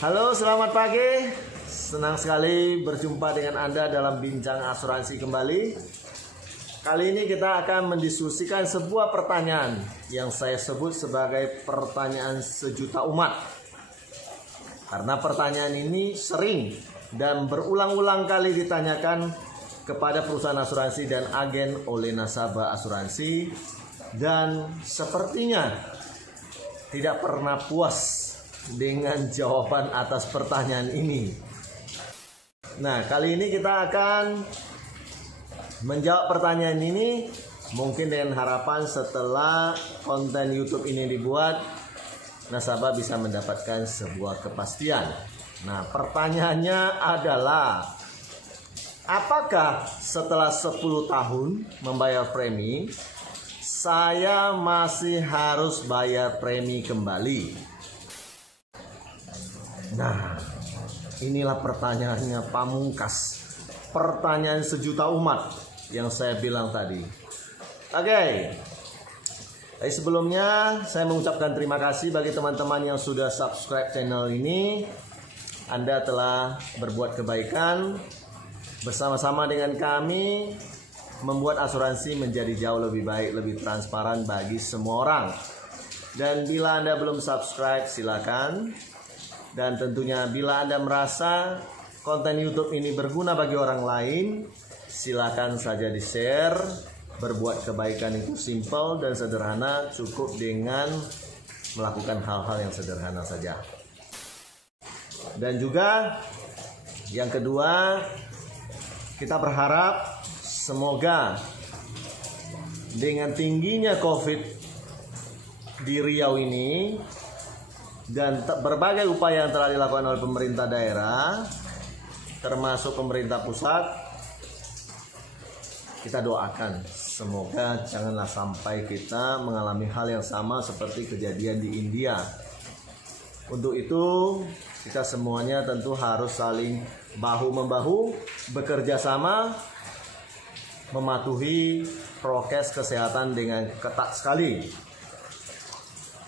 Halo, selamat pagi. Senang sekali berjumpa dengan Anda dalam Bincang Asuransi kembali. Kali ini kita akan mendiskusikan sebuah pertanyaan yang saya sebut sebagai pertanyaan sejuta umat. Karena pertanyaan ini sering dan berulang-ulang kali ditanyakan kepada perusahaan asuransi dan agen oleh nasabah asuransi, dan sepertinya tidak pernah puas dengan jawaban atas pertanyaan ini. Nah, kali ini kita akan menjawab pertanyaan ini, mungkin dengan harapan setelah konten YouTube ini dibuat, nasabah bisa mendapatkan sebuah kepastian. Nah, pertanyaannya adalah, apakah setelah 10 tahun membayar premi, saya masih harus bayar premi kembali? Nah, inilah pertanyaannya pamungkas, pertanyaan sejuta umat yang saya bilang tadi. Oke. Tapi sebelumnya saya mengucapkan terima kasih bagi teman-teman yang sudah subscribe channel ini. Anda telah berbuat kebaikan. Bersama-sama dengan kami membuat asuransi menjadi jauh lebih baik, lebih transparan bagi semua orang. Dan bila Anda belum subscribe, silakan. Dan tentunya bila Anda merasa konten YouTube ini berguna bagi orang lain, silakan saja di-share. Berbuat kebaikan itu simple dan sederhana, cukup dengan melakukan hal-hal yang sederhana saja. Dan juga yang kedua, kita berharap semoga dengan tingginya COVID di Riau ini dan berbagai upaya yang telah dilakukan oleh pemerintah daerah, termasuk pemerintah pusat, kita doakan semoga janganlah sampai kita mengalami hal yang sama seperti kejadian di India. Untuk itu, kita semuanya tentu harus saling bahu-membahu, bekerja sama, mematuhi prokes kesehatan dengan ketat sekali.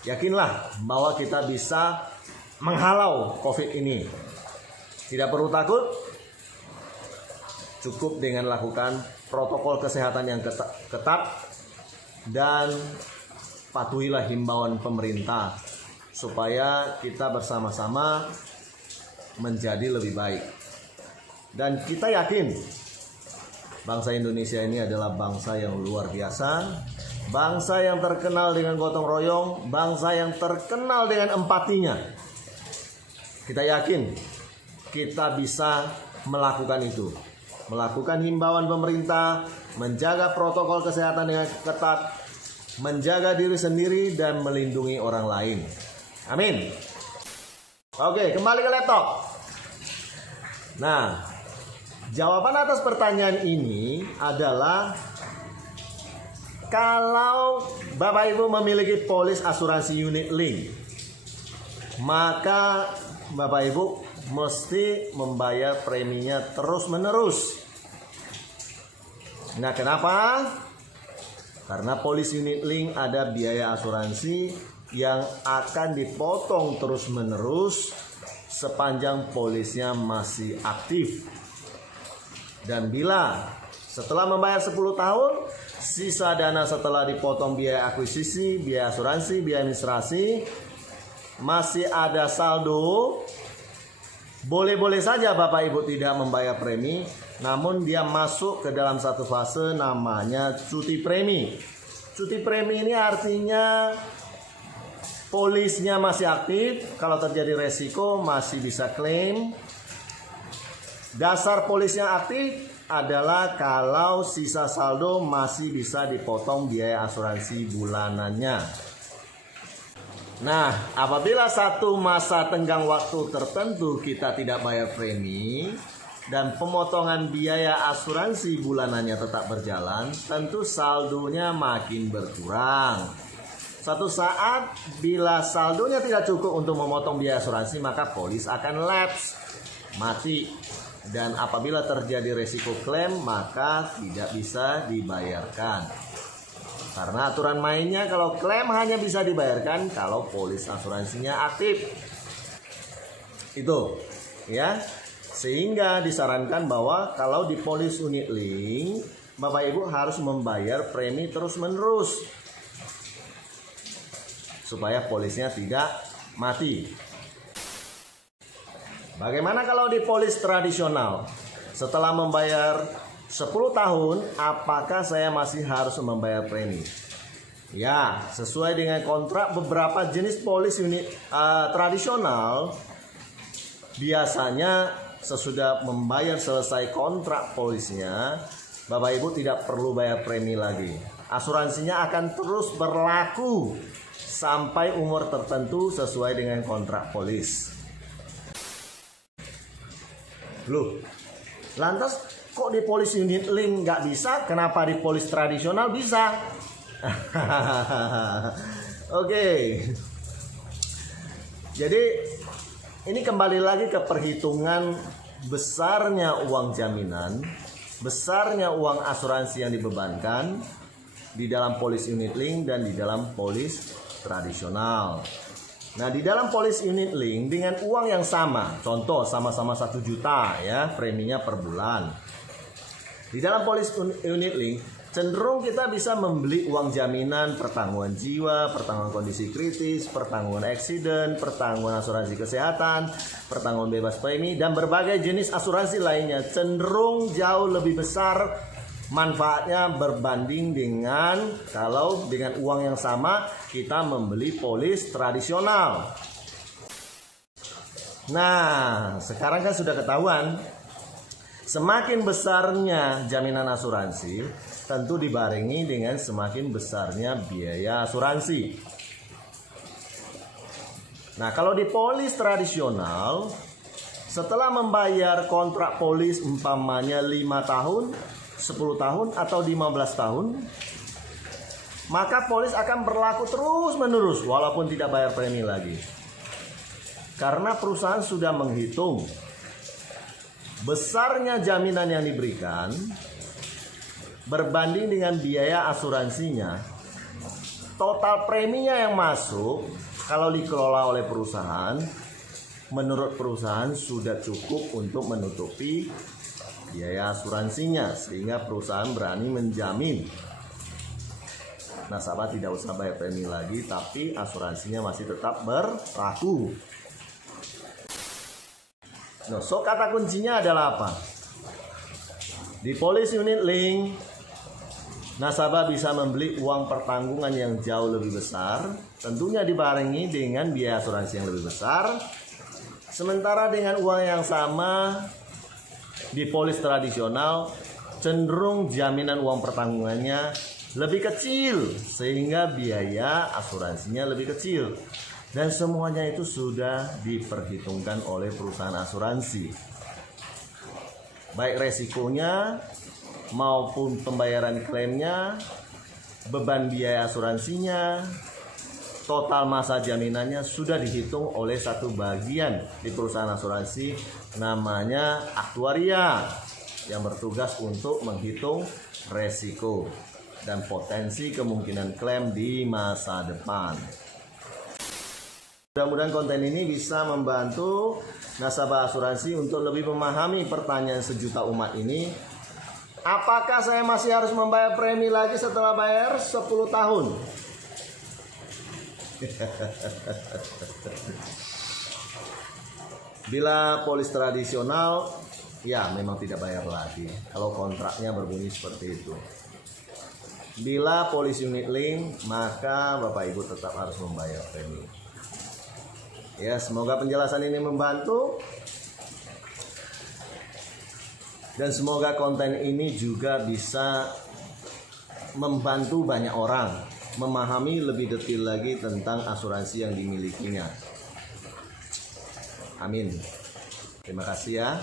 Yakinlah bahwa kita bisa menghalau COVID ini. Tidak perlu takut, cukup dengan lakukan protokol kesehatan yang ketat dan patuhilah himbauan pemerintah supaya kita bersama-sama menjadi lebih baik. Dan kita yakin bangsa Indonesia ini adalah bangsa yang luar biasa, bangsa yang terkenal dengan gotong royong, bangsa yang terkenal dengan empatinya. Kita yakin kita bisa melakukan itu, melakukan himbauan pemerintah, menjaga protokol kesehatan dengan ketat, menjaga diri sendiri dan melindungi orang lain. Amin. Oke, kembali ke laptop. Nah, jawaban atas pertanyaan ini adalah, kalau Bapak Ibu memiliki polis asuransi unit link, maka Bapak Ibu mesti membayar preminya terus-menerus. Nah, kenapa? Karena polis unit link ada biaya asuransi yang akan dipotong terus-menerus sepanjang polisnya masih aktif. Dan bila setelah membayar 10 tahun, sisa dana setelah dipotong biaya akuisisi, biaya asuransi, biaya administrasi, masih ada saldo, boleh-boleh saja Bapak Ibu tidak membayar premi, namun dia masuk ke dalam satu fase namanya cuti premi. Cuti premi ini artinya polisnya masih aktif, kalau terjadi resiko masih bisa klaim. Dasar polisnya aktif adalah kalau sisa saldo masih bisa dipotong biaya asuransi bulanannya. Nah, apabila satu masa tenggang waktu tertentu kita tidak bayar premi dan pemotongan biaya asuransi bulanannya tetap berjalan, tentu saldonya makin berkurang. Suatu saat bila saldonya tidak cukup untuk memotong biaya asuransi, maka polis akan lapse, mati. Dan apabila terjadi resiko klaim, maka tidak bisa dibayarkan. Karena aturan mainnya kalau klaim hanya bisa dibayarkan kalau polis asuransinya aktif. Itu ya. Sehingga disarankan bahwa kalau di polis unit link, Bapak Ibu harus membayar premi terus-menerus supaya polisnya tidak mati. Bagaimana kalau di polis tradisional? Setelah membayar 10 tahun, apakah saya masih harus membayar premi? Ya, sesuai dengan kontrak beberapa jenis polis unit tradisional, biasanya sesudah membayar selesai kontrak polisnya, Bapak Ibu tidak perlu bayar premi lagi. Asuransinya akan terus berlaku sampai umur tertentu sesuai dengan kontrak polis. Loh, lantas kok di polis unit link nggak bisa? Kenapa di polis tradisional bisa? Oke. Jadi ini kembali lagi ke perhitungan besarnya uang jaminan, besarnya uang asuransi yang dibebankan di dalam polis unit link dan di dalam polis tradisional. Nah, di dalam polis unit link dengan uang yang sama, contoh sama-sama 1 juta ya preminya per bulan. Di dalam polis unit link cenderung kita bisa membeli uang jaminan pertanggungan jiwa, pertanggungan kondisi kritis, pertanggungan eksiden, pertanggungan asuransi kesehatan, pertanggungan bebas premi, dan berbagai jenis asuransi lainnya cenderung jauh lebih besar manfaatnya berbanding dengan kalau dengan uang yang sama kita membeli polis tradisional. Nah, sekarang kan sudah ketahuan, semakin besarnya jaminan asuransi tentu dibarengi dengan semakin besarnya biaya asuransi. Nah, kalau di polis tradisional, setelah membayar kontrak polis umpamanya 5 tahun, 10 tahun, atau 15 tahun, maka polis akan berlaku terus-menerus walaupun tidak bayar premi lagi. Karena perusahaan sudah menghitung besarnya jaminan yang diberikan berbanding dengan biaya asuransinya. Total preminya yang masuk kalau dikelola oleh perusahaan, menurut perusahaan sudah cukup untuk menutupi biaya asuransinya, sehingga perusahaan berani menjamin nasabah tidak usah bayar premi lagi, tapi asuransinya masih tetap berlaku. Nah, so kata kuncinya adalah apa? Di polis unit link, nasabah bisa membeli uang pertanggungan yang jauh lebih besar, tentunya dibarengi dengan biaya asuransi yang lebih besar. Sementara dengan uang yang sama di polis tradisional, cenderung jaminan uang pertanggungannya lebih kecil, sehingga biaya asuransinya lebih kecil. Dan semuanya itu sudah diperhitungkan oleh perusahaan asuransi. Baik resikonya maupun pembayaran klaimnya, beban biaya asuransinya, total masa jaminannya sudah dihitung oleh satu bagian di perusahaan asuransi, namanya aktuaria, yang bertugas untuk menghitung resiko dan potensi kemungkinan klaim di masa depan. Mudah-mudahan konten ini bisa membantu nasabah asuransi untuk lebih memahami pertanyaan sejuta umat ini. Apakah saya masih harus membayar premi lagi setelah bayar 10 tahun? Bila polis tradisional, ya memang tidak bayar lagi kalau kontraknya berbunyi seperti itu. Bila polis unit link, maka Bapak Ibu tetap harus membayar premi. Ya, semoga penjelasan ini membantu. Dan semoga konten ini juga bisa membantu banyak orang memahami lebih detail lagi tentang asuransi yang dimilikinya. Amin. Terima kasih ya.